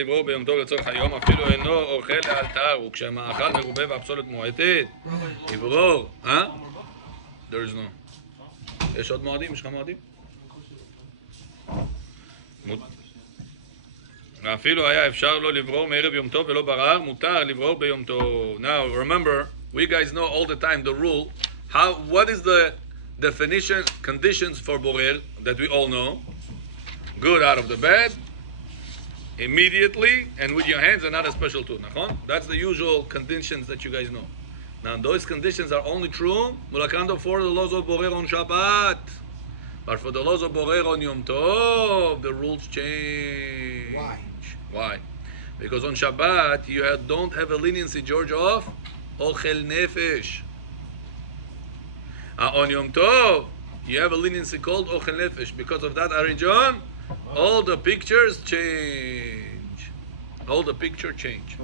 לברור ביום טוב לצורך היום אפילו אינו אוכל לאלתר וכשהמאכל מרובה והפסולת מועטת לברור, there is no. יש עוד מועדים? יש לך מועדים? אפילו היה אפשר לו לברור מערב יום טוב ולא ברר, מותר לברור ביום טוב. Now remember, we guys know all the time the rule. What is the definition, conditions for borer that we all know? Good out of the bed, immediately, and with your hands and not a special tool. That's the usual conditions that you guys know. Now those conditions are only true for the laws of borer on Shabbat. But for the laws of borer on Yom Tov, the rules change. Why? Because on Shabbat you don't have a leniency, George, of ochel nefesh. On Yom Tov you have a leniency called ochel nefesh. Because of that, Arijon, all the pictures change. All the picture change.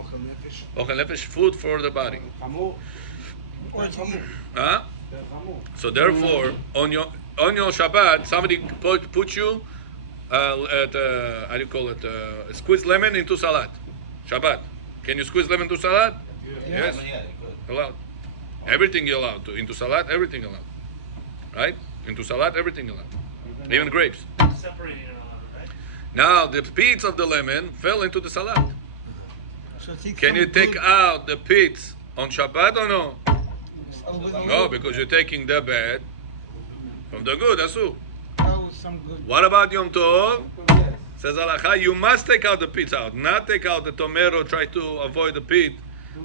Ochel nefesh, food for the body. So therefore, on your Shabbat, somebody put you at how do you call it? Squeeze lemon into salad. Shabbat. Can you squeeze lemon into salad? Yes. Allowed. Everything you're allowed to. Into salad, everything allowed. Right? Into salad, everything allowed. Even grapes. Separating it allowed, right? Now the pits of the lemon fell into the salad. So Can you take out the pits on Shabbat or no? No, because you're taking the bad from the good, asu. What about Yom Tov? Says Halacha, you must take out the pits out, not take out the tomato, try to avoid the pit.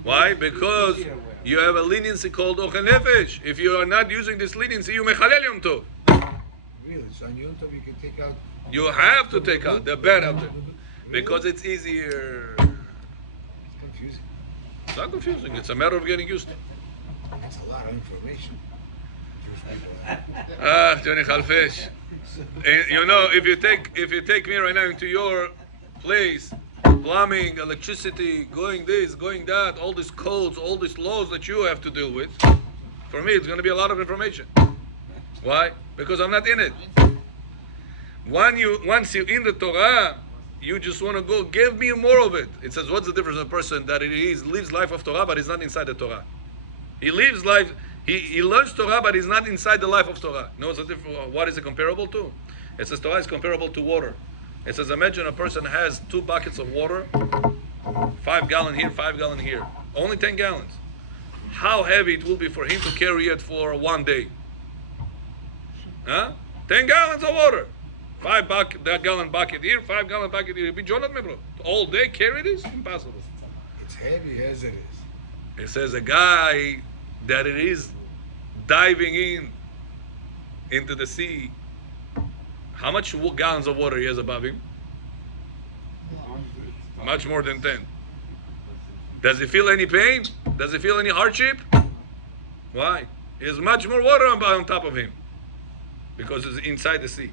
Why? Because you have a leniency called ochel nefesh. If you are not using this leniency, you mechalel Yom Tov. Really? So on Yom Tov you can take out... You have to take out the bad of it. Because it's easier. It's confusing. It's not confusing, it's a matter of getting used to. That's a lot of information. Johnny Khalfesh. You know, if you take me right now into your place, plumbing, electricity, going this, going that, all these codes, all these laws that you have to deal with, for me it's going to be a lot of information. Why? Because I'm not in it. Once you're in the Torah, you just want to go, give me more of it. It says, what's the difference of a person that lives life of Torah but is not inside the Torah? He lives life, he learns Torah, but he's not inside the life of Torah. Knows the difference. What is it comparable to? It says Torah is comparable to water. It says, imagine a person has 2 buckets of water, 5 gallon here, 5 gallon here, only 10 gallons. How heavy it will be for him to carry it for one day? 10 gallons of water. 5 gallon bucket here, 5 gallon bucket here. Be Jonathan, bro. All day carry this? Impossible. It's heavy as it is. It says a guy that it is diving into the sea. How much gallons of water he has above him? Much more than 10. Does he feel any pain? Does he feel any hardship? Why? He has much more water on top of him because it's inside the sea.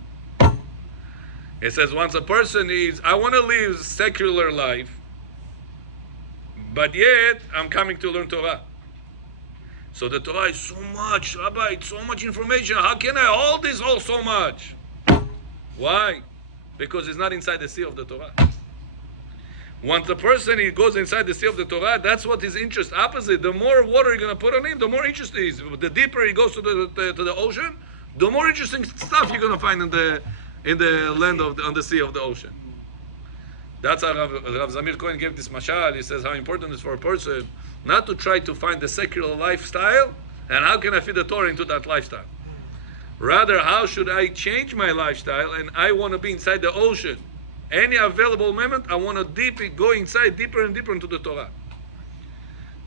It says once a person I want to live secular life, but yet I'm coming to learn Torah. So the Torah is so much, Rabbi, it's so much information. How can I hold this all so much? Why? Because it's not inside the sea of the Torah. Once the person goes inside the sea of the Torah, that's what his interest opposite. The more water you're going to put on him, the more interested he is. The deeper he goes to the ocean, the more interesting stuff you're going to find in the land on the sea of the ocean. That's how Rav Zamir Cohen gave this mashal. He says how important it is for a person not to try to find the secular lifestyle and how can I fit the Torah into that lifestyle. Rather, how should I change my lifestyle and I want to be inside the ocean. Any available moment, I want to go inside deeper and deeper into the Torah.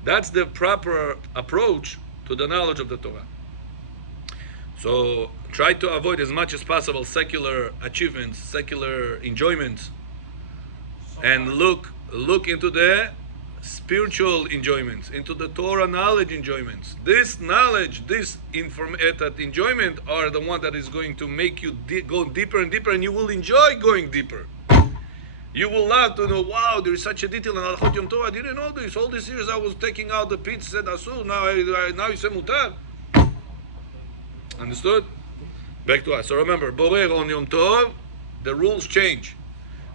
That's the proper approach to the knowledge of the Torah. So try to avoid as much as possible secular achievements, secular enjoyments, and look into the spiritual enjoyments, into the Torah knowledge enjoyments. This knowledge, that enjoyment are the one that is going to make you go deeper and deeper, and you will enjoy going deeper. You will love to know, wow, there is such a detail in Halachot Yom Tov. I didn't know this. All these years I was taking out the pits, said Asur, now you say Mutar. Understood? Back to us. So remember, Borer on Yom Tov, the rules change.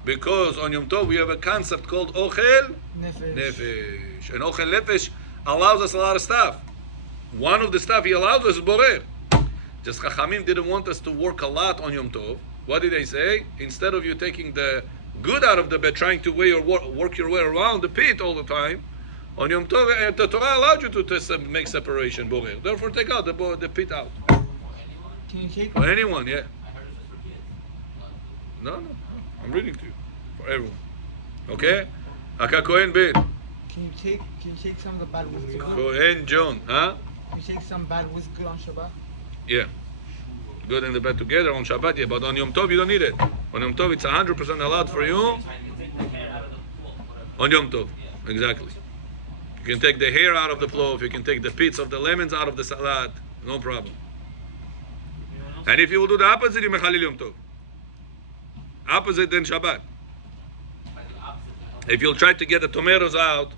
Because on Yom Tov we have a concept called Ochel Nefesh. Nefesh. And Ochel Nefesh allows us a lot of stuff. One of the stuff he allows us is Borer. Just Chachamim didn't want us to work a lot on Yom Tov. What did they say? Instead of you taking the good out of the bed, trying to work your way around the pit all the time, on Yom Tov, the Torah allowed you to make separation, Borer. Therefore, take out the pit out. Can you take? For anyone, yeah. No. I'm reading to you. For everyone. Okay? Aka Kohen Ben. Can you take some of the bad with good? Kohen John. Huh? Can you take some bad with good on Shabbat? Yeah. Good and the bad together on Shabbat, yeah. But on Yom Tov, you don't need it. On Yom Tov, it's 100% allowed for you. On Yom Tov. Exactly. You can take the hair out of the plov. You can take the pits of the lemons out of the salad. No problem. And if you will do the opposite, you mechalil Yom Tov. Opposite than Shabbat. If you'll try to get the tomatoes out,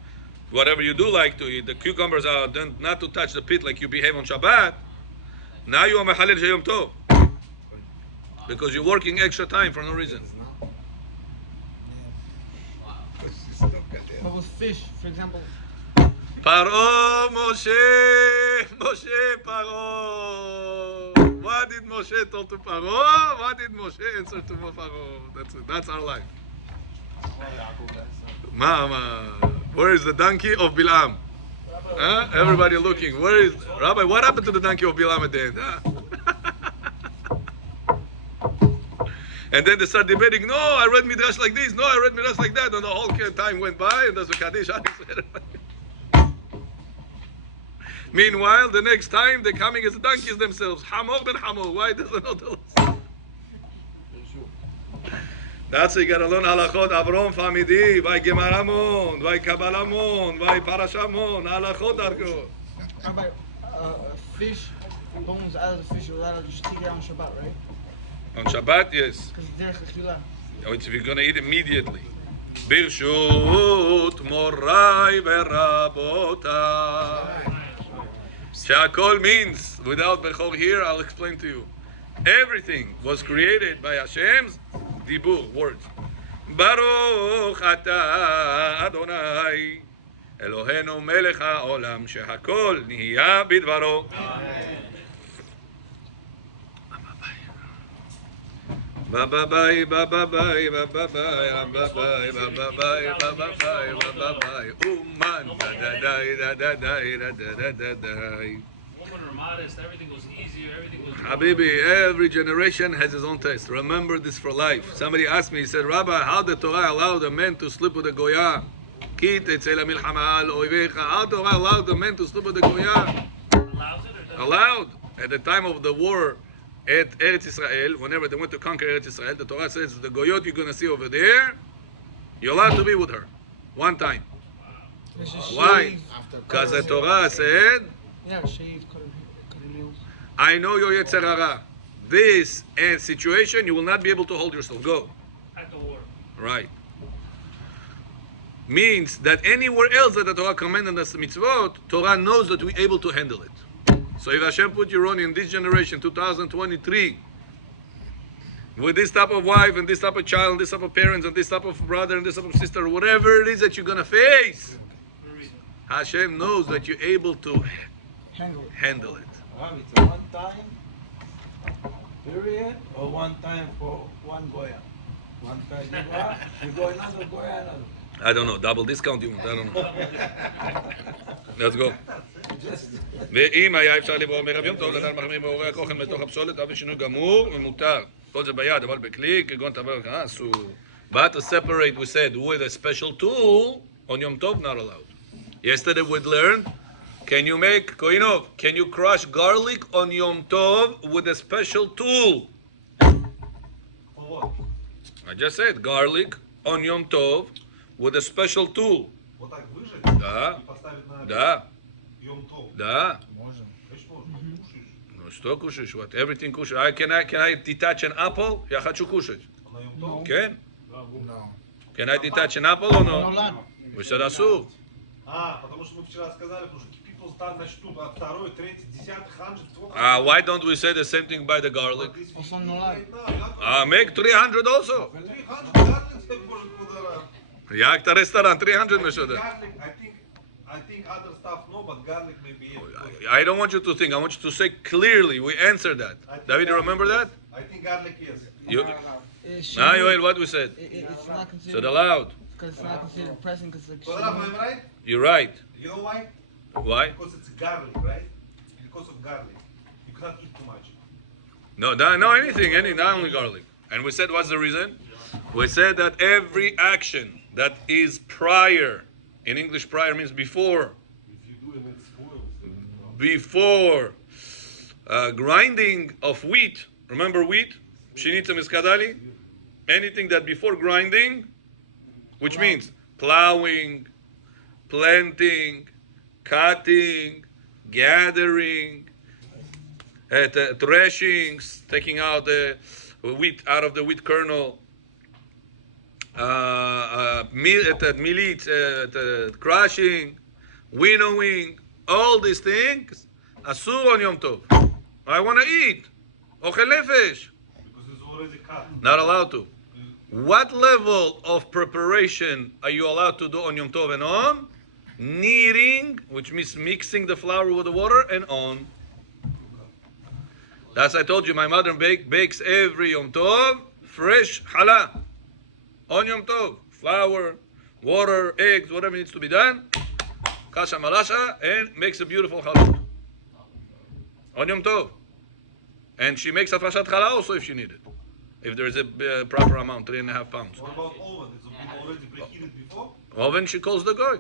whatever you do like to eat, the cucumbers out, then not to touch the pit like you behave on Shabbat, now you are mechalil Yom Tov. Because you're working extra time for no reason. But with fish, for example, Paro Moshe Paro. What did Moshe tell to Paro? What did Moshe answer to Paro? That's it. That's our life. Mama, where is the donkey of Bilam? Huh? Everybody looking. Where is Rabbi? What happened to the donkey of Bilam at the end? Huh? And then they start debating. No, I read midrash like this. No, I read midrash like that. And the whole time went by, and there's a kaddish. Meanwhile, the next time they're coming as donkeys themselves. Hamor ben Hamor. Why doesn't know the lesson? That's why you gotta learn halachot. Avrom famidi, vai gemaramon, vai kabbalamon, vai parashamon, halachot darko. Rabbi, fish, bones out of the fish, you're allowed to just take it out on Shabbat, right? On Shabbat, yes. Because there's a chila. It's if you're gonna eat immediately. Birshut morai verabotai. Shakol means, without Bechor here, I'll explain to you. Everything was created by Hashem's dibur, words. Baruch atah Adonai Eloheinu melech haolam shehakol niya bidvaro. Baba bye, baba bye, baba bye, baba bye, baba bye, baba bye, baba bye. Uman da da da da da da da da. Women are modest, everything was easier, everything was... Habibi, every generation has his own taste. Remember this for life. Somebody asked me, he said, Rabbi, how the Torah allowed a man to sleep with a goya? Ki tetzei lemilchama al oivecha. How the Torah allowed the man to sleep with a goya? Allows it or doesn't? Allowed. At the time of the war at Eretz Israel, whenever they went to conquer Eretz Israel, the Torah says, the goyot you're going to see over there, you're allowed to be with her. One time. It's just Why? shave. Because the Torah said, Yeah, shave, cut nails. I know your Yetzer Hara. This and situation, you will not be able to hold yourself. Go. At the war. Right. Means that anywhere else that the Torah commanded us mitzvot, Torah knows that we're able to handle it. So if Hashem put you on in this generation, 2023, with this type of wife and this type of child, and this type of parents and this type of brother and this type of sister, whatever it is that you're gonna face, Hashem knows that you're able to handle it. It's a one time period or one time for one goya? One time you go another goya, another. I don't know, double discount you want, I don't know. Let's go. ואם היה אפשר לברוא מרב יום טוב, לדעת מחמיר מעוררי הכוחן בתוך הפסולת, אבל שינוי גמור ומותר. כל זה ביד, אבל בכלי, כגון תבר ככה, אסור. But to separate, we said, with a special tool, on Yom Tov, not allowed. Yesterday we learned, can you make, Koinov, can you crush garlic on Yom Tov with a special tool? I just said, garlic on Yom Tov with a special tool. Вот так выжать Да, и поставить на да, Йом Тов. да. Можно. Конечно, можно. Кушаешь. Ну что кушаешь? What? Everything кушаешь. Can I detach an apple? Я хочу кушать. А на Йом Тов? Can? No. Can I detach an apple or No no? lad. We said אסור. Потому что мы вчера сказали, потому что кипит people start, значит, тут от второй, третий, десятый, hundred, Why don't we say the same thing by the garlic? Also nolad. Make 300 also. 300 garlic, может, подарок. Jak to restaurant, 300 meshoda. Garlic, I think other stuff no, but garlic maybe yes. I don't want you to think. I want you to say clearly. We answered that. David, you remember that? I think garlic yes. You, It's Yoel, what we said? it's not considered. Said aloud. Because it's not considered pressing. Because like. Pодарок, am I right? You're right. You know why? Why? Because it's garlic, right? Because of garlic. You cannot eat too much. No, anything, not only garlic. And we said, what's the reason? We said that every action that is prior, in English prior means before, before grinding of wheat. Remember wheat? Pshenica miskadali? Anything that before grinding, which means plowing, planting, cutting, gathering, threshings, taking out the wheat out of the wheat kernel, millet, crushing, winnowing, all these things, asur on Yom Tov. I want to eat. Ochel nefesh. Because it's already cut. Not allowed to. What level of preparation are you allowed to do on Yom Tov and on? Kneading, which means mixing the flour with the water, and on. That's I told you, my mother bakes every Yom Tov fresh challah. On Yom Tov, flour, water, eggs, whatever needs to be done. Kasha malasha, and makes a beautiful challah. On Yom Tov. And she makes a frashat challah also if she needed. If there is a proper amount, 3.5 pounds. What about oven? Is it already preheated before? Oven, she calls the guy.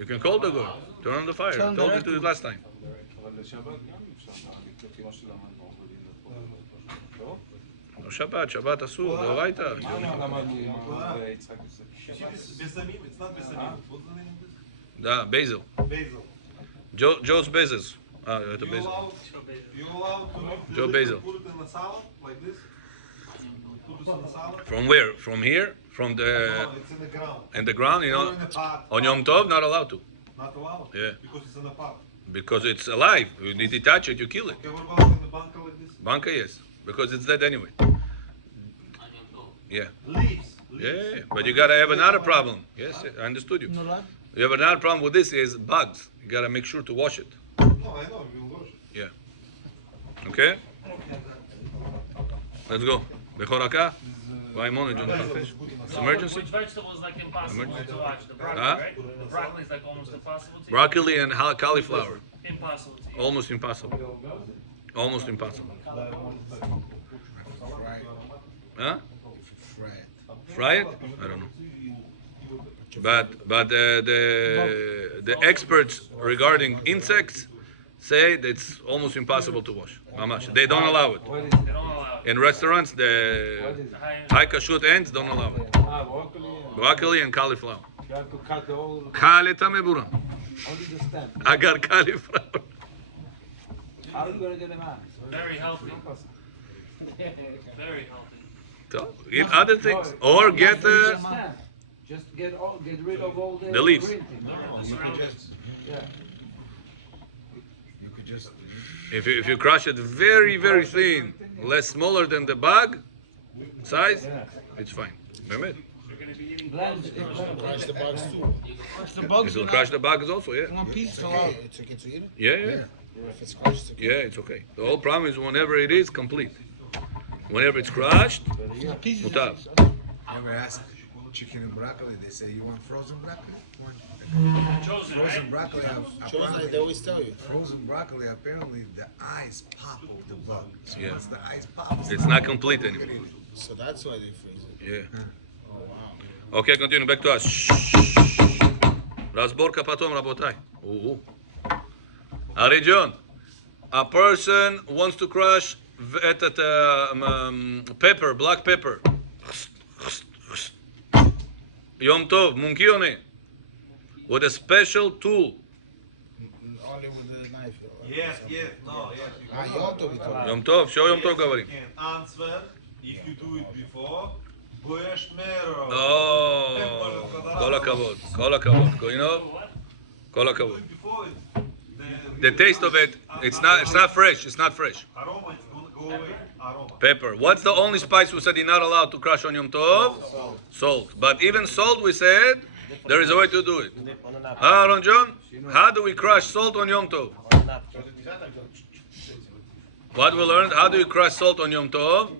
You can call the guy. Turn on the fire. Tell I him told you directly. to do it last time. No Shabbat אסור, דאורייתא. Besamim? It's not besamim. What's the name of this? Da, basil. Basil. Joe's Bezos. Это You basil. allowed to Joe Basil. put it in a salad like this? Put it in a salad? From where? From here? From No, the it's in the ground. in the ground, you Or know. in the pot. On Yom Tov, not allowed to. Not allowed? Yeah. Because it's in a pot. Because it's alive. You need to touch it, you kill it. Okay, what about in the bunker like this? Banka, yes. Because it's dead anyway. Yeah. Leaves. Yeah. But you gotta have another problem. Yes, I understood you. Nolad. You have another problem with this is bugs. You gotta make sure to wash it. No, I know, we'll wash it. Yeah. Okay? Let's go. Bechoraka? Vaimon, John Fish. It's emergency? Which vegetable is like impossible to watch? The broccoli, Huh? right? The broccoli is like almost impossible to eat. Broccoli and cauliflower. Impossible to eat. Almost impossible. Almost impossible. Huh? Fry it? I don't know. But the experts regarding insects say that it's almost impossible to wash. Mamash. They don't allow it. They don't allow it. In restaurants, the high kashrut ends don't allow it. Broccoli and cauliflower. You have to cut the whole, Kali tamebura. only the stem. Agar cauliflower. How are you going to get them out? Very healthy. Very healthy. So, eat other things. Or get Stem. Just get rid of all The leaves. green things. You could just, Yeah. you could just, if you crush it very very thin, less smaller than the bug size, Yeah. it's fine. Remember? You're going to be eating Blend bugs. it. crush the bugs too. If the bugs It will are crush not, the bugs also. Yeah. one piece It's fell out. okay, it's okay to eat it? Yeah. If it's crushed, it's okay. Yeah, it's okay. The whole problem is whenever it is complete. Whenever it's crushed, The pieces. mutar. You ever ask chicken and broccoli, they say, you want frozen broccoli? Chosen, Frozen right? broccoli, They always tell you. frozen broccoli, apparently the eyes pop of the bug. So Yeah. once the eyes pop, It's not complete anymore. So that's why they freeze it. Yeah. Oh, wow. Okay, continue. Back to us. Razborka patom, rabotai. John, a person wants to crush pepper, black pepper. Yom Tov, munkione, with a special tool. Only with the knife. Yes, no, yes. You Ah, can. you want to be told. Yom Tov, show Yom Tov говорим. You can answer if you do it before. Будешь меру. Oh, כל הכבוד, כל הכבוד. You know? כל Do הכבוד. it before, the The taste of it, it's not fresh. It's not fresh. Aroma, it's going to go away. Aroma. Pepper. What's the only spice we said you're not allowed to crush on Yom Tov? Salt. But even salt, we said there is a way to do it. Aaron John, how do we crush salt on Yom Tov? What we learned? How do you crush salt on Yom Tov?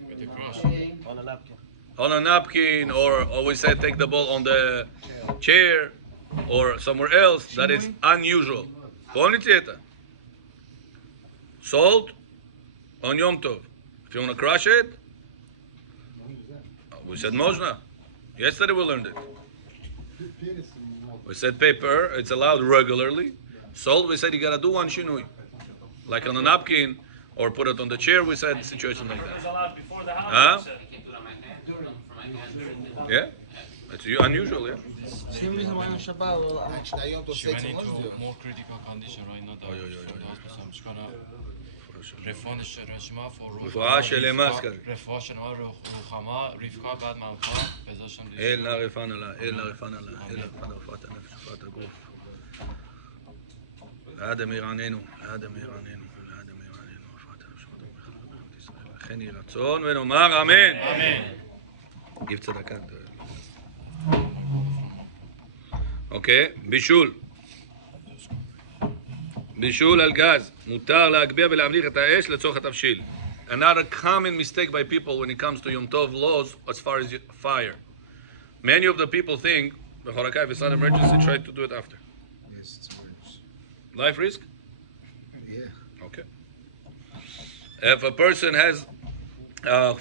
On a napkin, or we said take the bowl on the chair or somewhere else. That is unusual. Salt on Yom Tov. If you want to crush it, we said Mojna. Yesterday we learned it. We said paper, it's allowed regularly. Salt, we said you gotta do one shinui. Like on a napkin, or put it on the chair, we said situation like It was that. allowed before the Huh? house. Yeah? It's unusual, yeah? Same reason why on Shabbat we're allowed. Actually, I don't She say went too into much. a more critical condition right now. רפואה שלמה רפואה שלמה, סקרי. רפואה שלמה רוחמה, רבקה בת מלכה, בעזרת השם. אל נא רפאנה לה, אל נא רפאנה לה, אל נא רפאנה רפואת הנפש, רפואת הגוף. לאדם ירעננו, לאדם ירעננו, לאדם ירעננו, רפואת הנפש, רפואת הגוף, רפואת ישראל. לכן יהי רצון ונאמר אמן. אמן. גיב צדקה. אוקיי, בישול. בישול על גז, מותר להגביה ולהמליך את האש לצורך התבשיל. Another common mistake by people when it comes to Yom Tov laws as far as fire. Many of the people think, if it's not an emergency, try to do it after. Yes, it's worse. Life risk? Yeah. Okay. If a person has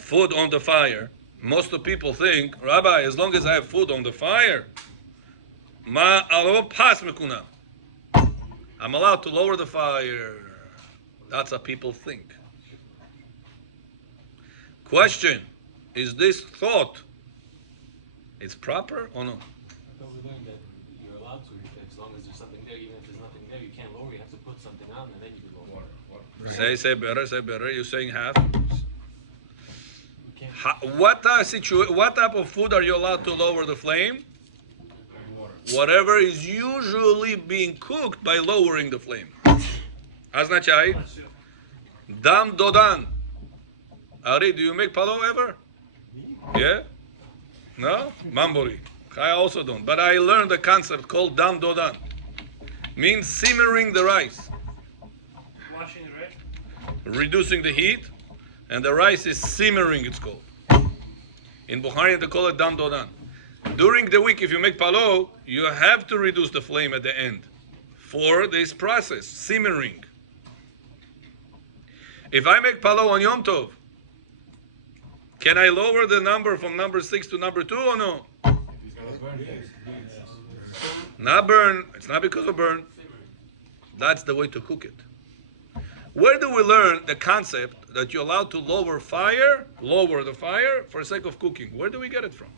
food on the fire, most of the people think, Rabbi, as long as I have food on the fire, ma alo pas mekuna. I'm allowed to lower the fire. That's what people think. Question, is this thought, it's proper or no? But we learned that you're allowed to, as long as there's something there. Even if there's nothing there, you can't lower. You have to put something on, and then you can lower. Say better. You're saying half. You can't. What type of food are you allowed to lower the flame? Whatever is usually being cooked by lowering the flame. Aznachai, dam dodan. Ari, do you make palo ever? Yeah? No? Mambori. I also don't. But I learned a concept called dam dodan. Means simmering the rice. Washing it, right? Reducing the heat. And the rice is simmering, it's called. In Bukhari, they call it dam dodan. During the week, if you make palo, you have to reduce the flame at the end for this process, simmering. If I make palo on Yom Tov, can I lower the number from number 6 to number 2 or no? Not burn. It's not because of burn. That's the way to cook it. Where do we learn the concept that you're allowed to lower the fire for the sake of cooking? Where do we get it from?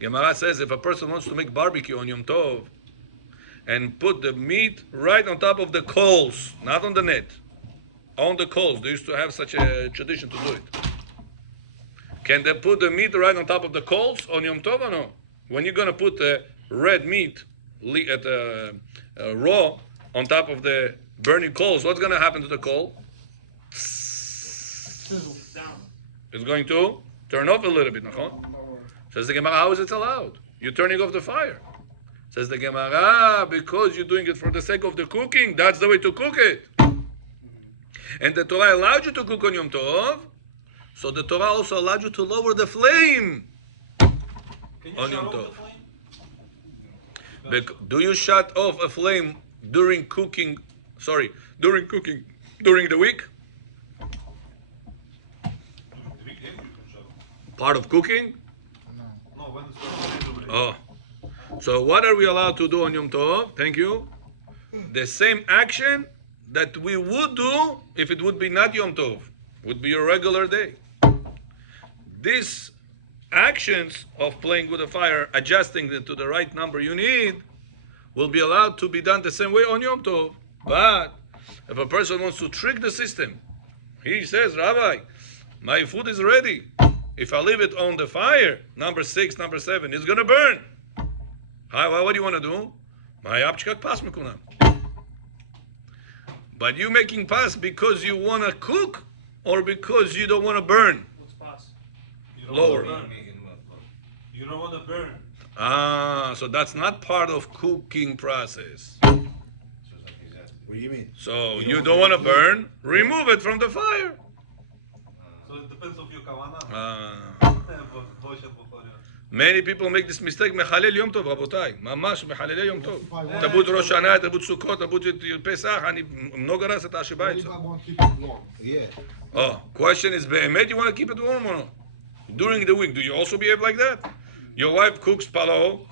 Gemara says if a person wants to make barbecue on Yom Tov and put the meat right on top of the coals, not on the net, on the coals. They used to have such a tradition to do it. Can they put the meat right on top of the coals on Yom Tov or no? When you're going to put the red meat raw on top of the burning coals, what's going to happen to the coal? Down. It's going to turn off a little bit. Says the Gemara, how is it allowed? You're turning off the fire. Says the Gemara, because you're doing it for the sake of the cooking, that's the way to cook it. And the Torah allowed you to cook on Yom Tov, so the Torah also allowed you to lower the flame on Yom Tov. Do you shut off a flame during cooking, during the week? Part of cooking? No, when it's Oh. So what are we allowed to do on Yom Tov? Thank you. The same action that we would do if it would be not Yom Tov. Would be a regular day. These actions of playing with the fire, adjusting it to the right number you need, will be allowed to be done the same way on Yom Tov. But if a person wants to trick the system, he says, Rabbi, my food is ready. If I leave it on the fire, number 6, number 7, it's going to burn. What do you want to do? But you making pas because you want to cook or because you don't want to burn? What's pas? You don't Lower. wanna burn. You don't want to burn. Ah, so that's not part of cooking process. What do you mean? So you don't want to burn, remove it from the fire. So it depends of your kavanah. Many people make this mistake. מחלל יום טוב, רבותיי. ממש מחללי יום טוב. תרבות ראש השנה, תרבות סוכות, תרבות פסח. אני много раз это ошибается. Yeah. Oh, question is, באמת you want to keep it warm or not? During the week, do you also behave like that? Your wife cooks palo,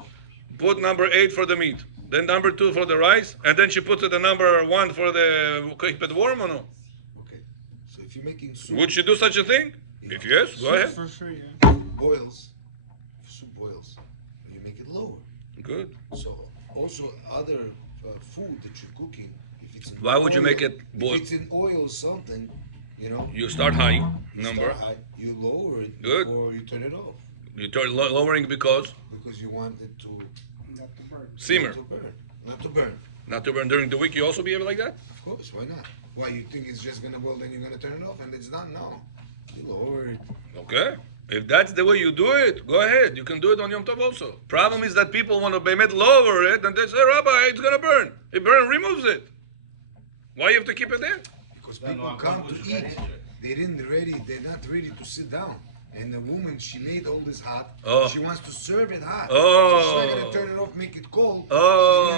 put number 8 for the meat, then number 2 for the rice, and then she puts it the number 1 for the keep it warm or no? Okay. So if you're making soup, Would she do such a thing? If yes, go ahead. For sure, yeah. boils, if soup boils, you make it lower. Good. So also other food that you're cooking, if it's in Why would you oil- make it boil? If it's in oil or something, you know, You start high, you number. start high, you lower it Good. before you turn it off You turn lowering because because you want it to simmer, not to burn. not to burn during the week. You also behave like that? Of course, why not? Why you think it's just gonna boil, then you're gonna turn it off, and it's not? No, you lower it. Okay. If that's the way you do it, go ahead. You can do it on Yom Tov also. Problem is that people want to bemet lower it, and they say, Rabbi, it's gonna burn. It burn removes it. Why you have to keep it there? Because people come to eat, they're not ready to sit down. And the woman, she made all this hot. Oh. She wants to serve it hot. Oh. So she's not gonna turn it off, make it cold. Oh.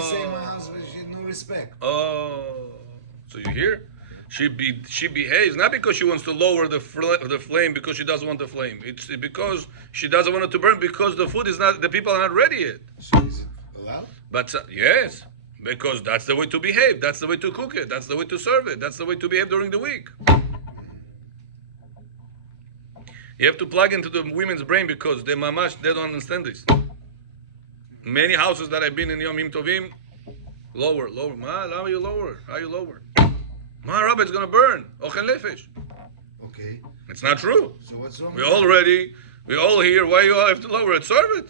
She's gonna say, my husband, she no respect. Oh, so you hear? She behaves not because she wants to lower the flame because she doesn't want the flame. It's because she doesn't want it to burn because the food is not, the people are not ready yet. So is it allowed? But yes, because that's the way to behave. That's the way to cook it. That's the way to serve it. That's the way to behave during the week. You have to plug into the women's brain because they don't understand this. Many houses that I've been in Yom Tovim, lower. Ma, how are you lower? How are you lower? Ma, Rabbi, it's gonna burn. Ochel nefesh. Okay. It's not true. So what's wrong? We all ready. We all here. Why you all have to lower it? Serve it.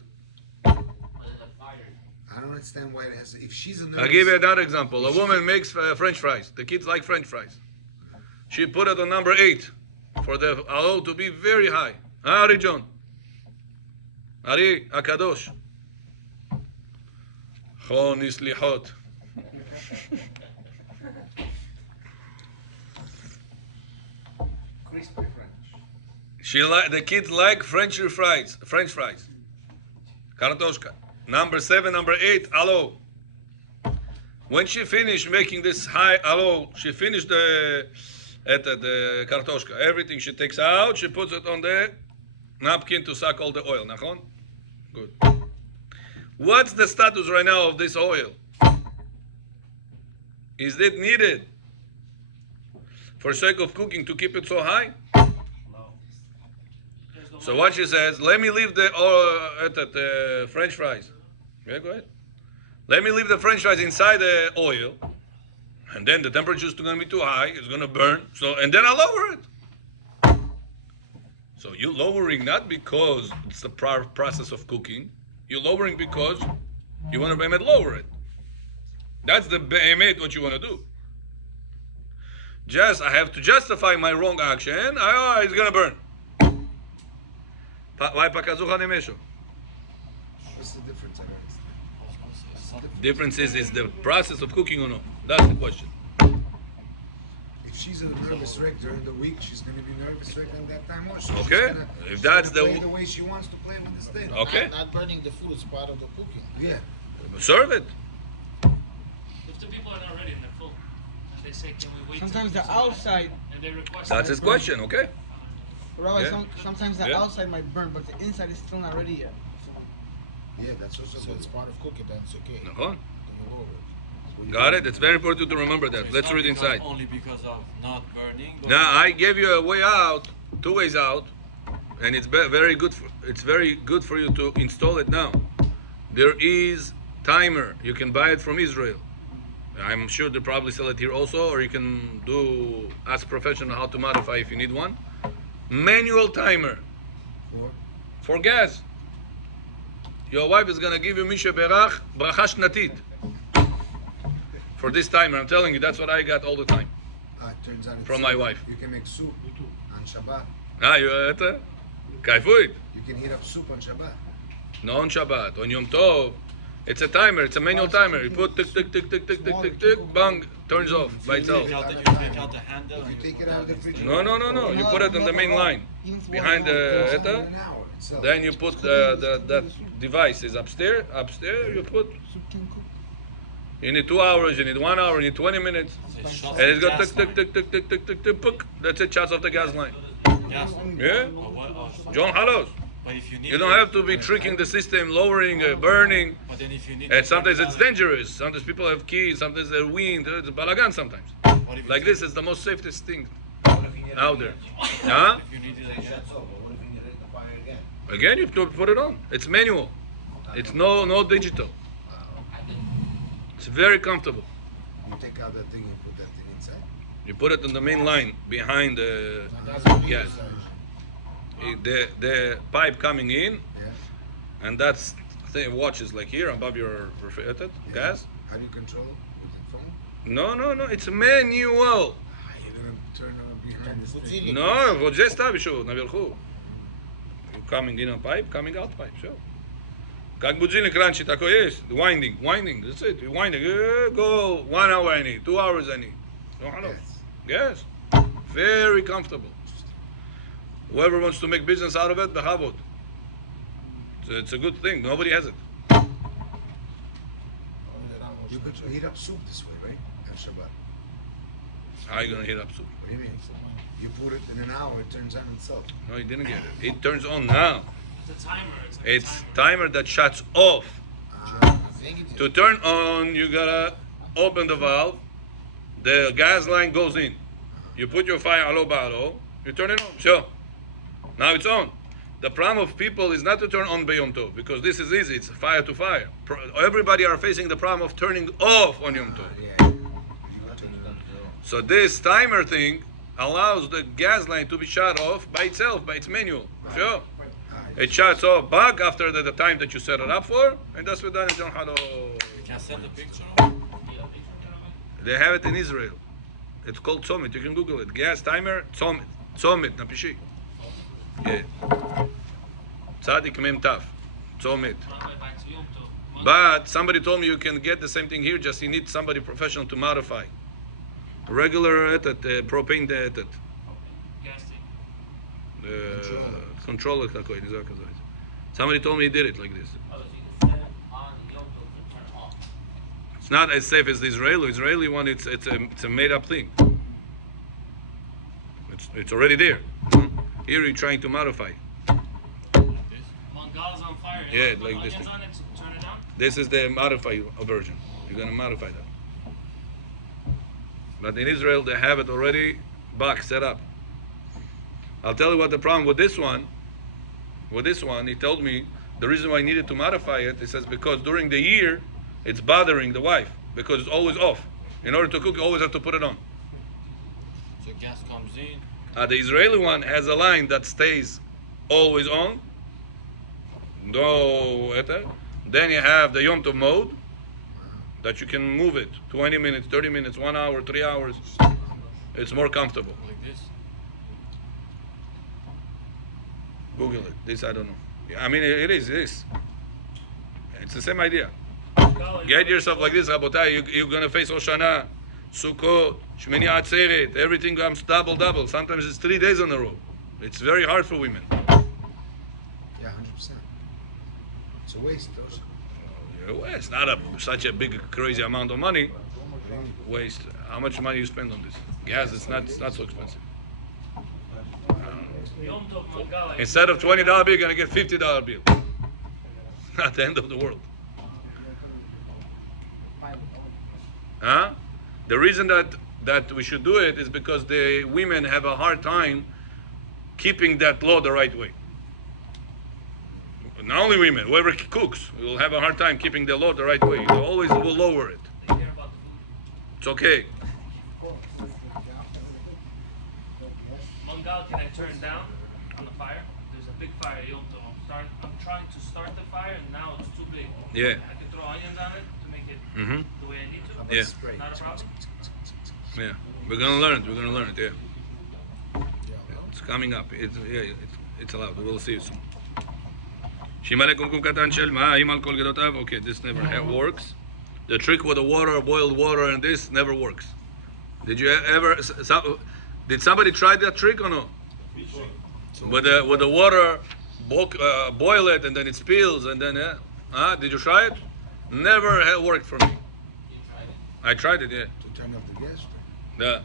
I don't understand why it has. If she's a nurse, I'll give you another example. A woman makes French fries. The kids like French fries. She put it on number 8 for the alo to be very high. Ari John. Ari Akadosh. Chonis lichot. Crispy French. The kids like French fries. Kartoshka. Number 7, number 8, alo. When she finished making this high alo, she finished the kartoshka. Everything she takes out, she puts it on the napkin to suck all the oil. Nachon? Good. What's the status right now of this oil? Is it needed for sake of cooking to keep it so high? So what she says, let me leave the French fries. Yeah, go ahead. Let me leave the French fries inside the oil, and then the temperature is going to be too high. It's going to burn. And then I'll lower it. So you're lowering not because it's the process of cooking. You're lowering because you want to be'emet lower it. That's the be'emet what you want to do. I have to justify my wrong action. It's going to burn. Why pakazucha nemesho? what's the difference? I don't understand. Difference is the process of cooking or no? That's the question. If she's a nervous wreck during the week, she's going to be nervous wreck at that time also. Okay. If that's play the the way she wants to play with this thing. okay, Not burning the food is part of the cooking. Yeah. serve it. If the people are not ready and they're full, and they say, can we wait? Sometimes till the it's so bad?" outside, And they request. That's his question. Okay. Rabbi, Yeah. sometimes the Yeah. outside might burn, but the inside is still not ready yet. Yeah, that's also So good. it's part of cooking, then it's okay. Nachon. You lower it. Got it. It's very important to remember that. It's Let's not read because- inside. Only because of not burning. but Now I gave you a way out, 2 ways out, and it's very good. It's very good for you to install it now. There is timer. You can buy it from Israel. I'm sure they probably sell it here also, or you can ask professional how to modify if you need one. Manual timer for gas. Your wife is gonna give you Misha Berach Bracha Shnatit. for this timer. I'm telling you, that's what I got all the time It turns out it's from soup. my wife. You can make soup on Shabbat. You kaifuit. You can heat up soup on Shabbat. No on Shabbat, on Yom Tov. It's a timer. It's a manual timer. You put tick, tick, tick, tick, tick, tick, tick, tick, bang, turns off by itself. You take out the handle. You take it out of the refrigerator. No. You put it on the main line behind the In eta. an hour itself. Then you put that device is upstairs. You put. You need 2 hours. You need 1 hour. You need 20 minutes. And it's got tick, tick, tick, tick, tick, tick, tick, tick, tick. That's it. Shuts off the gas line. Yes. Yeah. But what, John Halos. but if you need You don't have to be tricking the system, lowering, burning. But then if you need And sometimes it's dangerous. Sometimes people have keys. Sometimes they're wind. It's balagan sometimes. What if you Like need- this is the most safest thing out there. Huh? If you need it again. Again, you have to put it on. It's manual. It's no digital. It's very comfortable. You take out that thing and put that thing inside. You put it on the main line behind the That's what it gas. is. The pipe coming in, Yeah. and that's thing watches like here above your refrigerator gas. How do you control it? With the phone? No. It's manual. You're gonna turn on behind this thing. No, вот здесь ставишь его наверху. Coming in a pipe, coming out pipe, все. Как будильник раньше такой есть. Winding, that's it. You winding, go 1 hour I need, 2 hours I need. No, hello. Yes. Very comfortable. Whoever wants to make business out of it, behavot. It's a good thing. Nobody has it. You could heat up soup this way, right? On Shabbat. How are you gonna heat up soup? What do you mean? You put it in an hour, it turns on itself. No, you didn't get it. It turns on now. It's a timer. It's like It's a timer. timer that shuts off. Ah, To turn on, you gotta open the valve. The gas line goes in. You put your fire alo balo. You turn it on. Sure. Now it's on. The problem of people is not to turn on Yom Tov because this is easy. It's fire to fire. Everybody are facing the problem of turning off on Yom Tov. yeah. You turn it on. So this timer thing allows the gas line to be shut off by itself, by its manual. Sure. It shuts off back after the time that you set it up for, and that's what done in John Halo. You can send a picture. They have it in Israel. It's called Tzomit. You can Google it. Gas timer, Tzomit. Tzomit, napishi. Yeah. Tzadik mem taf. Tzomit. Back to Yom Tov. But somebody told me you can get the same thing here, just you need somebody professional to modify. Regular propane Gas tank. controller такой, не знаю как называется. Somebody told me he did it like this. It's not as safe as the Israeli one. It's a made up thing. It's already there. Here you're trying to modify. Mangal's on fire. You Yeah, have to put like this onions thing. on it to turn it down. This is the modified version. You're gonna modify that. But in Israel they have it already box set up. I'll tell you what the problem with this one. With this one, he told me the reason why I needed to modify it. He says because during the year it's bothering the wife because it's always off. In order to cook, you always have to put it on. So gas comes in. The Israeli one has a line that stays always on. No, then you have the Yom Tov mode that you can move it 20 minutes, 30 minutes, 1 hour, 3 hours. It's more comfortable. Like this. Google it. This I don't know. Yeah, I mean, it is. It's the same idea. Get yourself like this, Rabotai. You're gonna face Hashanah, Sukkot, Shmini Atzeret. Everything comes double. Sometimes it's 3 days on a row. It's very hard for women. Yeah, 100%. It's a waste, those. Well, it's not such a big, crazy amount of money. Waste. How much money you spend on this? Gas, it's not so expensive. Yom Tov Mangal. Instead of $20 bill, you're gonna get $50 bill. Not the end of the world. Huh? The reason that we should do it is because the women have a hard time keeping that law the right way. Not only women, whoever cooks will have a hard time keeping the law the right way. They always will lower it. They care about the food. It's okay. Mangal, can I turn down on the fire? There's a big fire Yom Tov. I'm trying to start the fire and now it's too big. Yeah. I can throw onions on it to make it Mm-hmm. the way I need to, Yeah. not a problem. Yeah. We're gonna learn it. We're gonna learn it. Yeah. It's coming up. It's allowed. We'll see it soon. Shimale kumkum katan shel ma'im al kol gedotav. Okay, this never works. The trick with the water, boiled water, and this never works. Did you ever? Did somebody try that trick or no? With the water, boil it and then it spills and then did you try it? Never worked for me. I tried it. Yeah. To turn off the gas. Да.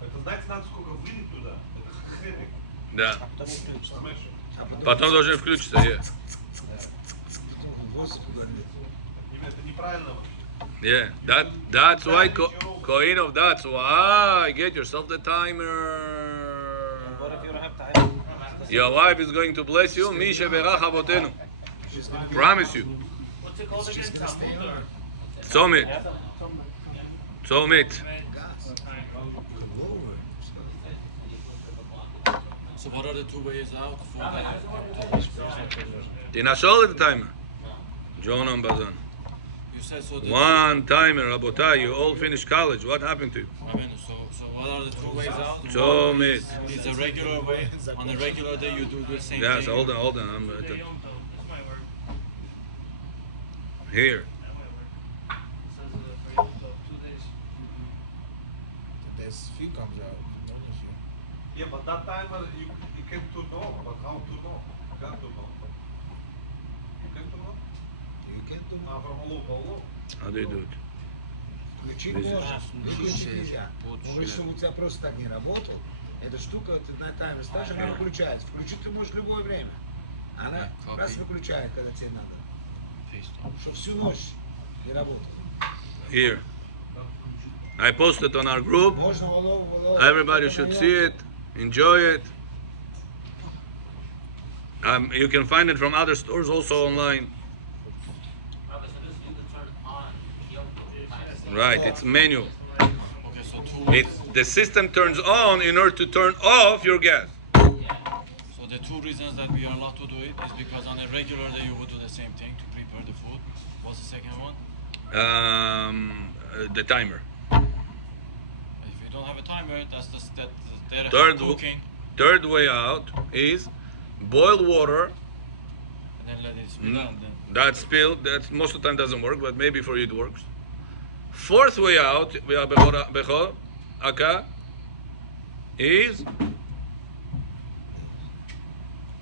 Это знать надо, сколько вылить туда. Это хрень. Да. Понимаешь? Потом должен включиться. Yeah. Именно это неправильно. Yeah. That's why Koinov. That's why get yourself the timer. What if you don't have time? Your wife is going to bless you. Misha berach avotenu. Promise you. What's it called again? Talmud or? Tzomit. Tzomit. So what are the two ways out for Tinashol the timer. Jonah Bazan. You said so. One timer, Rabotai. You all finished college. What happened to you? I mean, so what are the two ways out? Tzomit. It's a regular way. On a regular day, you do the same Yes. thing. Hold on. This might work. Here. That might work. It says for Yom Tov, 2 days. This few comes out. No issue. Yeah, but that timer you can to know, but how to know? You can't to know. You can to know? You can't do From all over. How do you do it? Включить можно, выключить нельзя. Но если у тебя просто так не работал, эта штука, ты на таймер ставишь, она выключается. Включить ты можешь в любое время. Она раз выключает, когда тебе надо. Что всю ночь не работает. Here. I posted on our group. Можно Everybody should see it, enjoy it. You can find it from other stores also online. Right, it's manual. Okay, so The system turns on in order to turn off your gas. So the two reasons that we are allowed to do it is because on a regular day you would do the same thing to prepare the food. What's the second one? The timer. If you don't have a timer, that's they're cooking, Third way out is boil water. and then let it spill out. Then That spill, that most of the time doesn't work, but maybe for you it works. Fourth way out, we are bechor, aka, is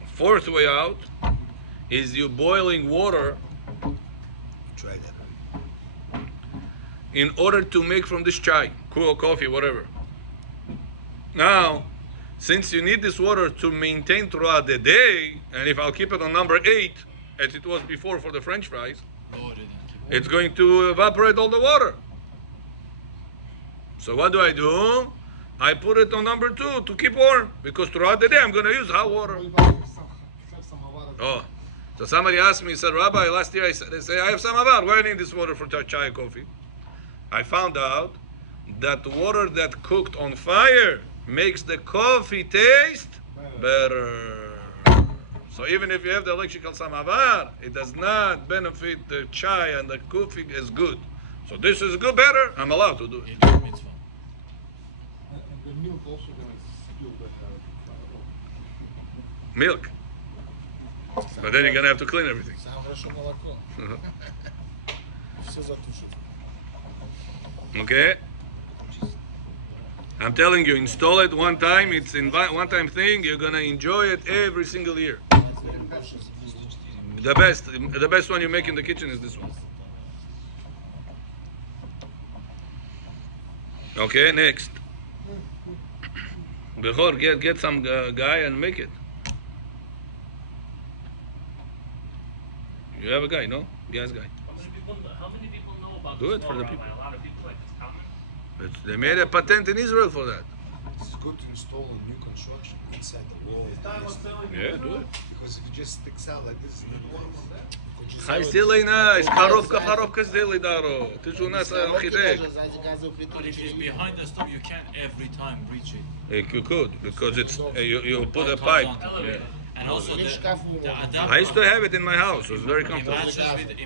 fourth way out is you boiling water Try that. in order to make from this chai, cool coffee, whatever. Now, since you need this water to maintain throughout the day, and if I'll keep it on number 8, as it was before for the French fries, lower it and keep it. it's going to evaporate all the water. So what do? I put it on number 2 to keep warm, because throughout the day I'm going to use hot water. Oh, so somebody asked me, said, Rabbi, last year they say, I have samavar. Why do I need this water for chai and coffee? I found out that the water that cooked on fire makes the coffee taste better. So even if you have the electrical samavar, it does not benefit the chai and the coffee as good. So this is good, better. I'm allowed to do it. It's a mitzvah. The milk also gonna spill Milk. But then you're gonna have to clean everything. Самое хорошо молоко. Все затушит. Okay. I'm telling you, install it one time. It's one-time thing. You're gonna enjoy it every single year. The best one you make in the kitchen is this one. Okay, next. Before get some guy and make it. You have a guy, no? Gas guy. How many people know about Do this it for the law, people. Rabbi? A lot of people like it's common. They made a patent in Israel for that. It's good to install a new construction inside the wall. Yeah, do it. Because if it just sticks out like this, then what? Хай сделай нас, коробка сделай, Даро. Ты же у нас архитект. But if it's behind the stove, you can't every time reach it. You could, because it's you put a pipe. Elevator. And also the adapter. I used to have it in my house. It was very It comfortable.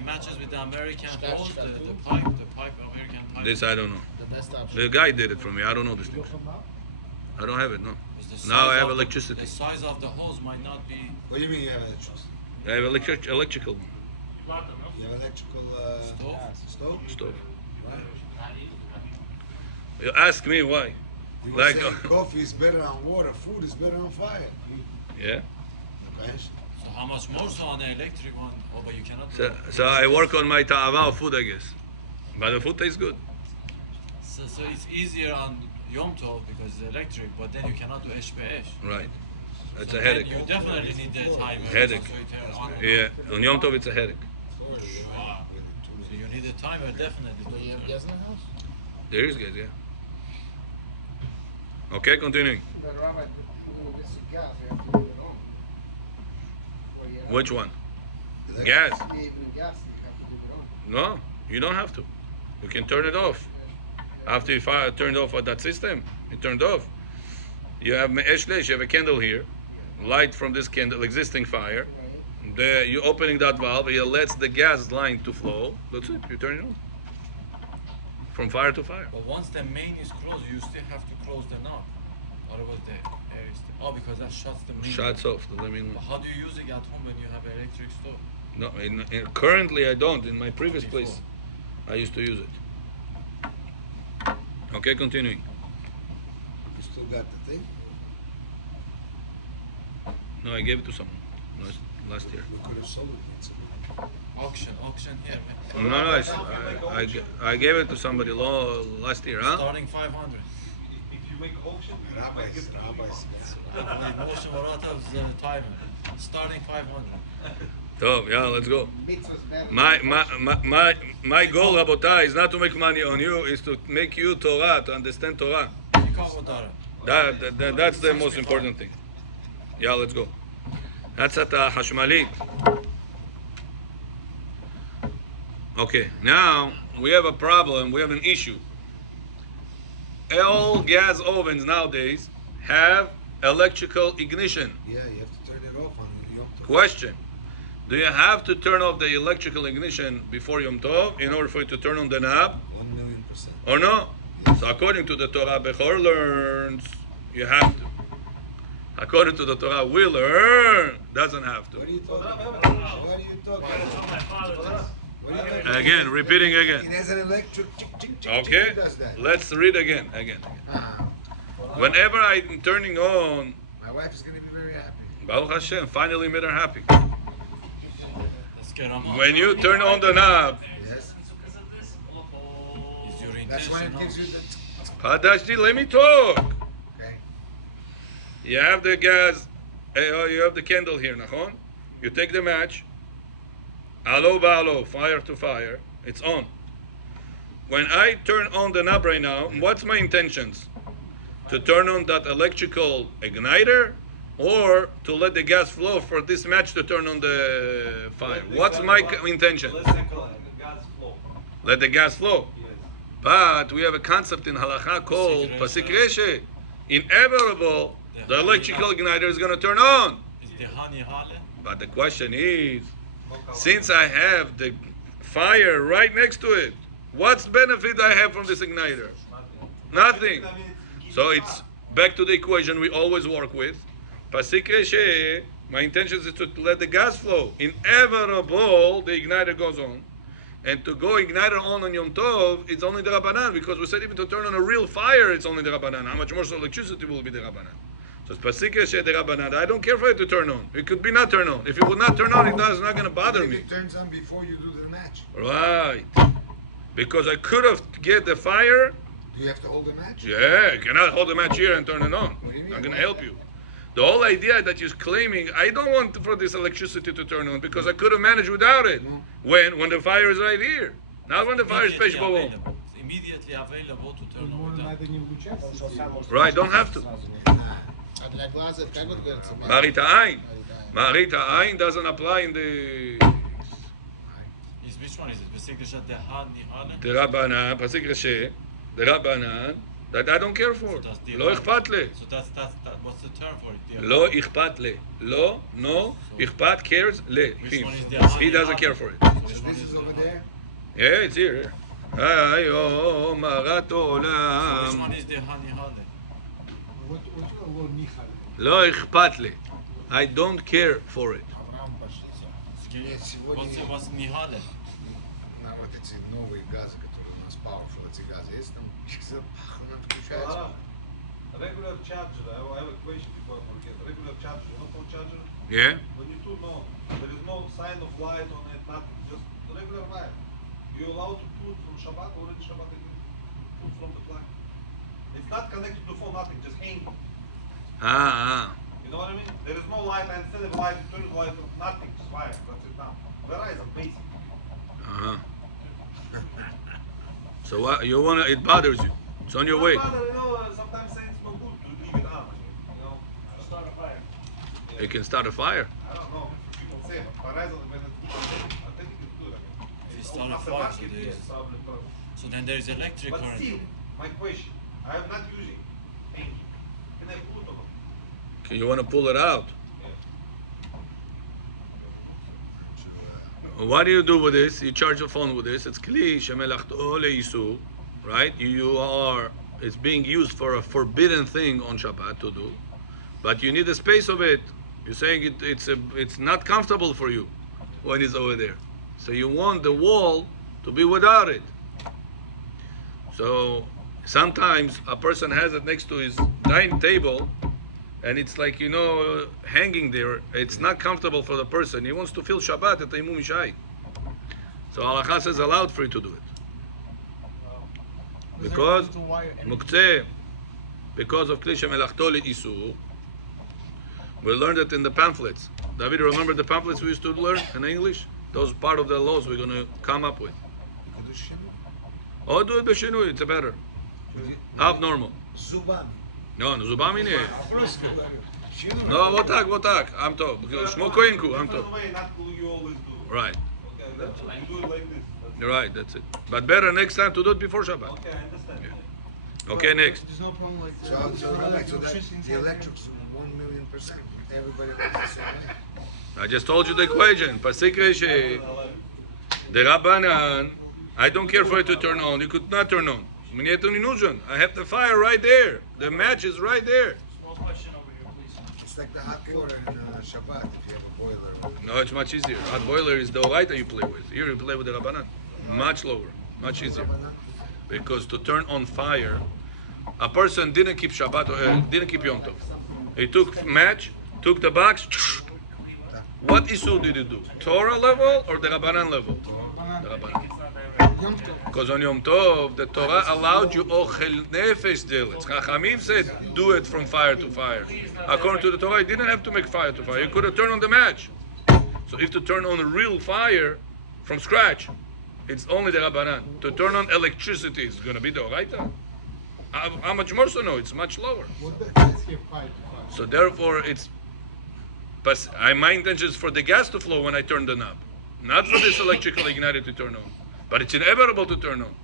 matches with the American hose, the pipe, American pipe. This I don't know. The best option. The guy did it for me. I don't know this thing. I don't have it. No. Because the Now size I have of electricity. The size of the hose might not be. What do you mean you have electricity? I have electrical You have electrical stove? stove. Right. You ask me why? You Like- were saying coffee is better on water, food is better on fire. Yeah. Okay. So how much more so on the electric one? Oh, but you cannot. So I work on my ta'ava of food, I guess. But the food tastes good. So it's easier on Yom Tov because it's electric, but then you cannot do esh be'esh. Right. It's So a then headache. You definitely need the timer. Headache. So you turn on and Yeah. On Yom Tov, it's a headache. off. Wow. So you need a timer definitely. Do you have gas in the house? There is gas, yeah. Okay, continuing. But Rabbi, when this is gas, you have to leave it on. Or you have Which one? Electric. Gas. to leave it gas, you have to leave it on. No, you don't have to. You can turn it off. After you turned off that system, it turned off. You have me'eshlesh, you have a candle here, light from this candle, existing fire. You're opening that valve, it lets the gas line to flow. That's it, you turn it on. From fire to fire. But once the main is closed, you still have to close the knob. Otherwise the air is still. Oh, because that shuts the main. Shuts off. I mean, But how do you use it at home when you have an electric stove? no, currently I don't. In my previous place, I used to use it. Okay, continuing. You still got the thing? No, I gave it to someone last year. We could have sold it. Auction here. No, I gave it to somebody last year, huh? Starting 500. If you make auction, you Rabbis, make it rabbis. Rabbi Moshe Moretov's timer. Starting 500. So, yeah, let's go. Mitzvah's better. My goal, Rabotai, is not to make money on you, is to make you Torah, to understand Torah. That's the most important thing. Yeah, let's go. That's at Hashmalit. Okay, now we have a problem, we have an issue. All gas ovens nowadays have electrical ignition. Yeah, you have to turn it off on Yom Tov. Question: do you have to turn off the electrical ignition before Yom Tov in order for you to turn on the knob, 1,000,000%. or no? So according to the Torah, Bechor learns you have to. According to the Torah, we learn doesn't have What are to. you talking about? What are you talking about? My father does. What are you talking about? Again, repeating It again. has an electric tick, tick, tick, Okay, tick, it does that. let's read again. Ah, Whenever I'm turning on, my wife is going to be very happy. Baruch Hashem, finally made her happy. Let's get them on. When you turn on the knob, Yes? Is your That's when intention it gives you also. the... Padashti, let me talk. Okay. You have the gas, you have the candle here, Nachon? You take the match, alo ba'alo, fire to fire, it's on. When I turn on the knob right now, what's my intentions? To turn on that electrical igniter, or to let the gas flow for this match to turn on the fire? What's my intention? Let's say gas flow. Let the gas flow. Yes. But we have a concept in halakha called pasik reshe. Inevitable, the electrical igniter is going to turn on. Is the honey hale? But the question is, since I have the fire right next to it, what's benefit I have from this igniter? Nothing. So it's back to the equation we always work with. Pasik reshe, my intention is to let the gas flow. Inevitable, the igniter goes on. And to go igniter on Yom Tov, it's only the Rabbanan, because we said even to turn on a real fire, it's only the Rabbanan. How much more so electricity will be the Rabbanan? So it's Pasik reshe the Rabbanan. I don't care for it to turn on. It could be not turn on. If it would not turn on, it's not going to bother If me. it turns on before you do the match. Right. Because I could have get the fire. Do you have to hold the match? Yeah, you cannot hold the match here and turn it on. What do you mean? I'm going to help you. The whole idea that you're claiming, I don't want for this electricity to turn on because I could have managed without it. When the fire is right here. Not when the fire is Immediately special. available. It's immediately available to turn on with that. Надо не включать. Right, don't have to. А для глаза как вот говорится? Marita Ain. Marita Ain doesn't apply in the Which one is it? Besikrishat the honey hale? Rabbanan, Pasik Reshe, the Rabbanan, that I don't care for. So that's לא אכפת לי. So that's what's the term for it? לא אכפת לי. לא, no, אכפת cares le. Which one is the He doesn't care for it. So which one This is is over there. Yeah, it's here. היום הרת So which עולם. one is the honey hale? What's the word nichal? לא אכפת לי. I don't care for it. Нет, сегодня... What's nihale? На вот эти новые газы, которые у нас powerful, эти газы, есть там запах, он отключается. Regular charger, I have a question before I forget. Regular charger, you know phone charger? Yeah? When you turn on, there is no sign of light on it, nothing, just regular wire. You allowed to put from Shabbat, already Shabbat, put from the plug. It's not connected to the phone, nothing, just hanging. You know what I mean? There is no light, and instead of light, you turn the light, nothing, just wire, that's it now. Verizon, basic. So what, you wanna, it bothers you. It's on your way. My father, you know, sometimes say it's no good to leave it on, you know. Start a fire. It can start a fire. I don't know, people say, but Verizon, when it's good, I think it's good. I mean, If it's it's start a after fire, market, so there yes, is- probably, but- So then there is electric But current. still, my question, I am not using ink. Can I put on? Okay, you wanna pull it out. What do you do with this? You charge your phone with this. It's kli shemelachto leisu, right? It's being used for a forbidden thing on Shabbat to do, but you need the space of it. You're saying it's not comfortable for you when it's over there, so you want the wall to be without it. So sometimes a person has it next to his dining table, and it's like, hanging there. It's not comfortable for the person. He wants to feel Shabbat at the Imum Shai. So Halacha says allowed for you to do it. Because Muktzeh, because of Kli Shemelachto Le'isu, we learned it in the pamphlets. David, remember the pamphlets we used to learn in English? Those part of the laws we're going to come up with. Oh, do it b'shinui, it's better. Abnormal. Зубами. No, зубами не. Просто говорю. Щенок. No, вот так, I'm top. Shmo koinku, I'm top. Different way, not what you always do. Right, Okay, that's you do it like this. you're right, that's it. But better next time to do it before Shabbat. Okay, I understand. Okay, next. There's no problem like So the electrics 1,000,000%. Everybody wants the same way. I just told you the equation. Pasikreshe, the Rabbanan, I don't care for it to turn on. You could not turn on. I have the fire right there. The match is right there. Small question over here, please. It's like the hot water in Shabbat if you have a boiler. No, it's much easier. Hot boiler is the light that you play with. Here you play with the Rabbanan. Much lower, much easier. Because to turn on fire, a person didn't keep Shabbat, didn't keep Yom Tov. He took match, took the box. What issue did he do? Torah level or the Rabbanan level? The Rabbanan. Because on Yom Tov, the Torah allowed you ochel nefesh dilitz. Chachamim said, do it from fire to fire. According to the Torah, you didn't have to make fire to fire. You could have turned on the match. So if to turn on a real fire from scratch, it's only the Rabbanan. To turn on electricity is going to be the Oraita. How much more so? No, it's much lower. What does he have 5 to 5? So therefore, but my intention is for the gas to flow when I turn the knob, not for this electrical igniter to turn on. But it's inevitable to turn on.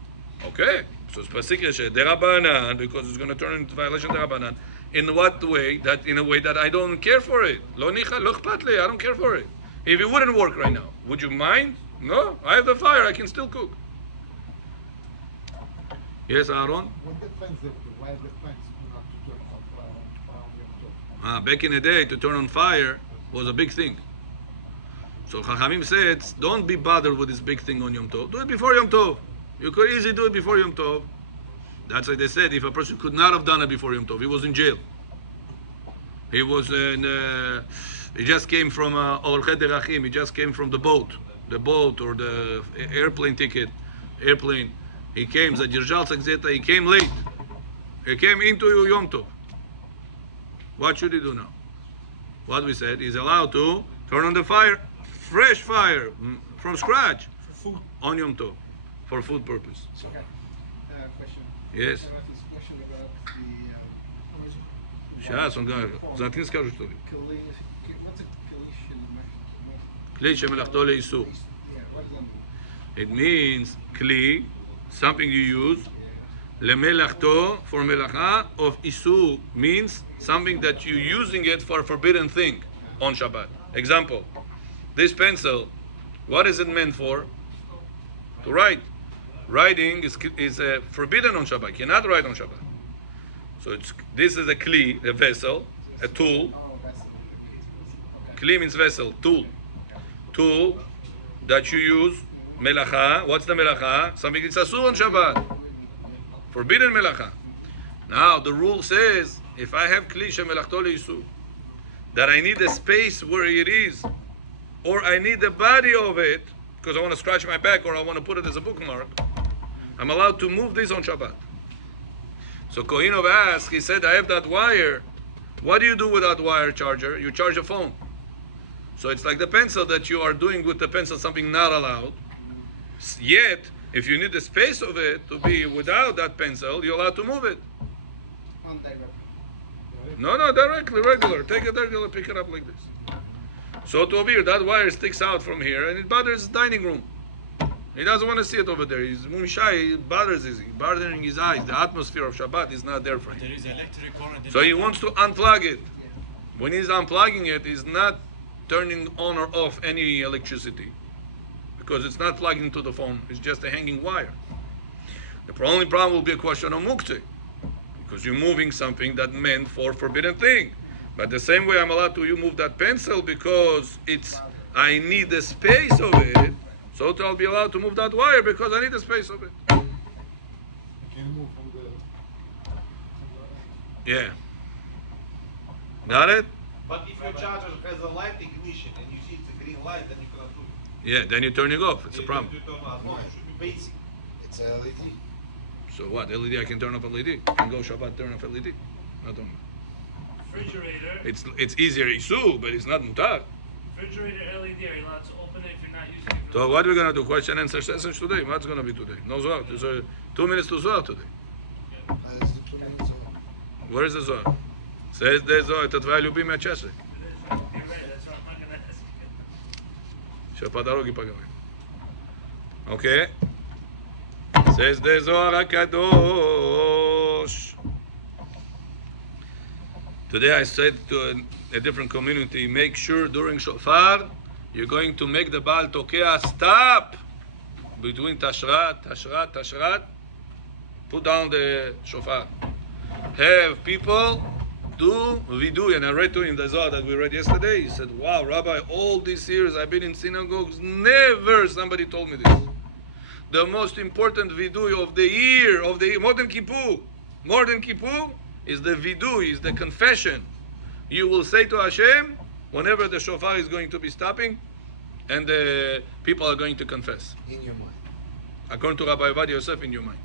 Okay, so specifically the Rabbanan, because it's going to turn into violation of the Rabbanan. In what way? That in a way that I don't care for it. Lo nicha, lo akhpat li, I don't care for it. If it wouldn't work right now, would you mind? No, I have the fire. I can still cook. Yes, Aaron. What defends it? Why is the fence not to turn on Yom Tov? Back in the day, to turn on fire was a big thing. So Chachamim said, don't be bothered with this big thing on Yom Tov. Do it before Yom Tov. You could easily do it before Yom Tov. That's why they said if a person could not have done it before Yom Tov, he was in jail. He was he just came from Orchet Derachim. He just came from the boat or the airplane ticket, airplane. He came, he came late. He came into Yom Tov. What should he do now? What we said, he's allowed to turn on the fire, fresh fire, from scratch, for food. on Yom Tov, for food purpose. Okay. Question. Yes. I have this question about the. Сейчас, он говорит, за ты скажешь, что ли? What's a kalish in the Kli shemelachto le'isu. Yeah, what does that mean? It means kli, something you use, Lemelachto, for melacha of isur, means something that you're using it for a forbidden thing on Shabbat. Example, this pencil, what is it meant for? To write. Writing is forbidden on Shabbat. You cannot write on Shabbat. So this is a kli, a vessel, a tool. Kli means vessel, tool. Tool that you use, melacha. What's the melacha? Something that's asur on Shabbat. Forbidden melacha. Now the rule says, if I have kli shemelachto leisur, that I need a space where it is, or I need the body of it, because I want to scratch my back or I want to put it as a bookmark, I'm allowed to move this on Shabbat. So Kohinov asked, he said, I have that wire. What do you do with that wire charger? You charge a phone. So it's like the pencil that you are doing with the pencil, something not allowed. Yet, if you need the space of it to be without that pencil, you're allowed to move it. No, directly, regular. Take it regular, pick it up like this. So to over here, that wire sticks out from here and it bothers the dining room. He doesn't want to see it over there. He's shy, it bothers bothering his eyes. The atmosphere of Shabbat is not there for him. There is electric current. So he wants to unplug it. When he's unplugging it, he's not turning on or off any electricity, because it's not plugged into the phone. It's just a hanging wire. The only problem will be a question of muktzeh, because you're moving something that meant for forbidden thing. But the same way I'm allowed to move that pencil because I need the space of it, so I'll be allowed to move that wire because I need the space of it. You can move from the Yeah. Got it? But if your charger has a light ignition and you see it's a green light, then you cannot do it. Yeah, then you're turning off. It's a problem. You turn on. No, it should be basic. It's a LED. So what? LED, I can turn off LED. I can go Shabbat, turn off LED. Not on. Refrigerator. It's easier isu, but it's not mutar. Refrigerator LED. Are you allowed to open it if you're not using it? So what we're gonna do? Question and answer sessions today. What's gonna be today? No Zohar. There's 2 minutes to Zohar today. Let's do 2 minutes of- Where is the Zohar? Says the Zohar. Это твоя любимая часть. You're right. That's what I'm not gonna ask you. Сейчас по дороге поговорим. Okay. Says the Zohar HaKadosh. Today I said to a different community, make sure during shofar you're going to make the Baal Tokea stop between Tashrat. Put down the shofar. Have people do vidui. And I read to him the Zohar that we read yesterday. He said, wow, Rabbi, all these years I've been in synagogues, never somebody told me this. The most important vidui of the year, more than Kippur, is the vidui, is the confession. You will say to Hashem whenever the shofar is going to be stopping and the people are going to confess. in your mind. According to Rabbi Ovadia Yosef, in your mind.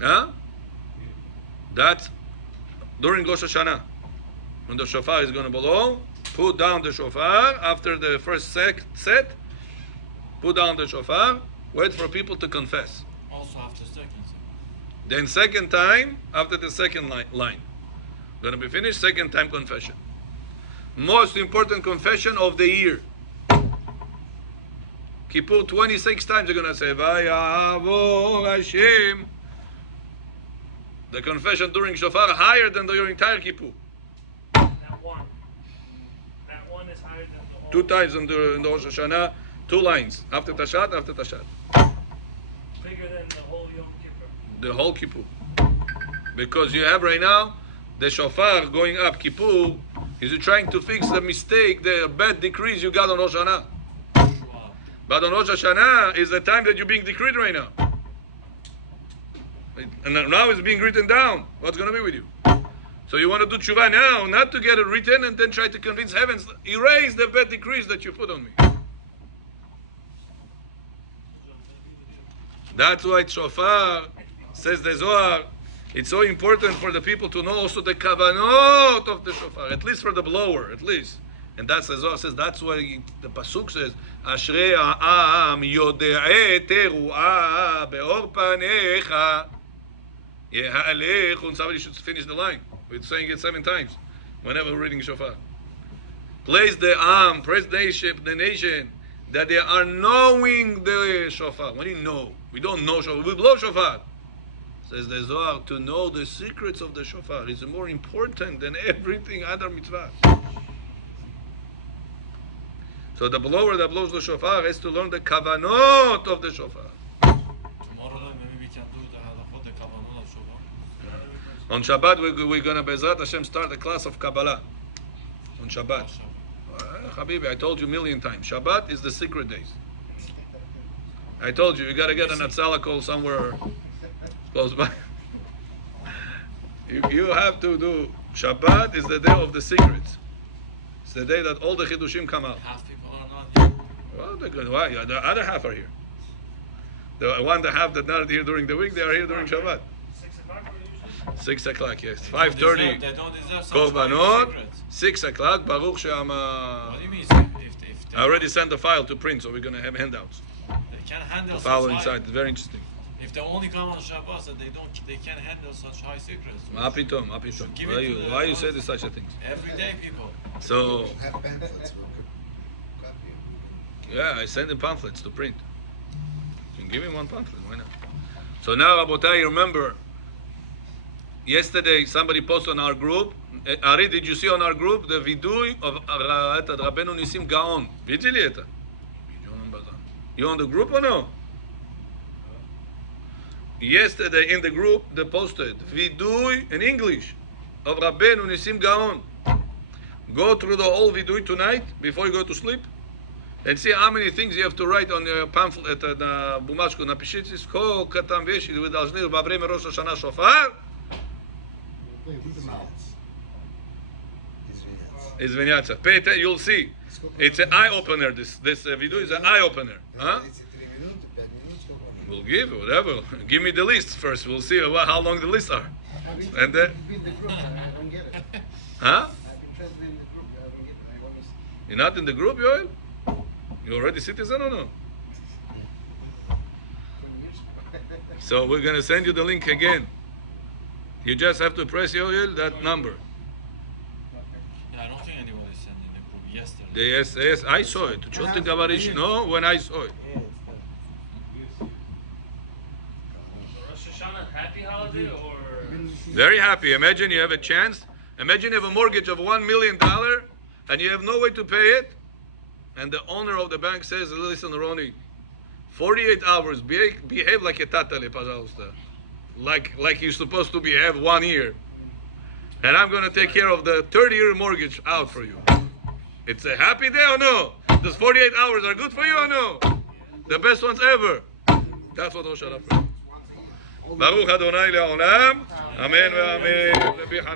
Huh? That's during Rosh Hashanah. When the shofar is going to blow, put down the shofar. After the first set, put down the shofar, wait for people to confess. Also after second. Then second time, after the second line. Going to be finished, second time confession. Most important confession of the year. Kippur 26 times you're going to say, Vayavor Hashem. The confession during shofar higher than your entire Kippur. That one is higher than the whole. 2 times in the Rosh Hashanah, 2 lines. After Tashat. Bigger than the whole Yom Kippur. The whole Kippur. Because you have right now the shofar going up Kippur, is you trying to fix the mistake, the bad decrees you got on Rosh Hashanah. But on Rosh Hashanah is the time that you're being decreed right now. And now it's being written down. What's going to be with you? So you want to do tshuva now, not to get it written and then try to convince heavens, erase the bad decrees that you put on me. That's why shofar, says the Zohar, it's so important for the people to know also the kavanot of the shofar, at least for the blower, at least. And that's the Zohar says, that's why the pasuk says, Ashrei ha'am yode'eh teru'ah be'or panecha ye'ha'alechu. And somebody should finish the line. We're saying it 7 times whenever we're reading shofar. Praise the nation, that they are knowing the shofar. What do you know? We don't know shofar. We blow shofar. Says the Zohar, to know the secrets of the shofar is more important than everything other mitzvah. So the blower that blows the shofar has to learn the kavanot of the shofar. Tomorrow maybe we can do the halachot, the kavanot of shofar. On Shabbat, we're going to, Bezrat Hashem, start a class of Kabbalah. On Shabbat. Habibi, I told you a million times. Shabbat is the secret days. I told you, you got to get an Atzala call somewhere close by. You have to do, Shabbat is the day of the secrets. It's the day that all the Chidushim come out. Half people are not here. Well, they're good. Why? The other half are here. The one that have that not here during the week, they are here during Shabbat. 6 o'clock usually? 6 o'clock, yes. They 5:30. don't deserve such Korbanot. secrets. 6 o'clock. Baruch She'ama. What do you mean? If they, I already sent the file to print, so we're going to have handouts. they can't handle The such file high, inside. It's very interesting. if they only come on Shabbos, and they can't handle such high secrets. Ma pitom, ma pitom. Give it Why to you, the- why you say this such a thing? Everyday people. So, Have pamphlets, we could copy. yeah, I sent him pamphlets to print. You can give him one pamphlet, why not? So now, Rabotai, remember, yesterday somebody posted on our group, Ari, did you see on our group the vidui of Rabbeinu Nisim Gaon? Videli eta. You on the group or no? Yesterday in the group they posted vidui in English of Rabbeinu Nisim Gaon. Go through the whole vidui tonight before you go to sleep and see how many things you have to write on your pamphlet на бумажку. Напишите сколько там вещей вы должны во время Rosh Hashanah шофар. Извиняться. Pay attention, you'll see. It's an eye opener. This video is an eye opener. Huh? We'll give it, whatever. Give me the list first. We'll see how long the lists are. And then, Been in the group, I don't get it. huh? I've been present in the group, I don't get it. I want to see. You're not in the group, Yoel? You already citizen or no? 20 years ago. So we're gonna send you the link again. You just have to press Yoel that number. Yeah, I don't think anyone is sending the group yesterday. Yes, I saw it. Choti Gavarish, no, when I saw it. Rosh Hashanah, happy holiday or? Very happy. Imagine you have a chance. Imagine you have a mortgage of $1 million and you have no way to pay it. And the owner of the bank says, listen, Ronnie, 48 hours, behave like a tatale, пожалуйста. Like you're supposed to behave 1 year. And I'm going to take care of the 30-year mortgage out for you. It's a happy day or no? Those 48 hours are good for you or no? The best ones ever. That's what Rosh Hashanah. Baruch Adonai le'olam. Amen ve'amen.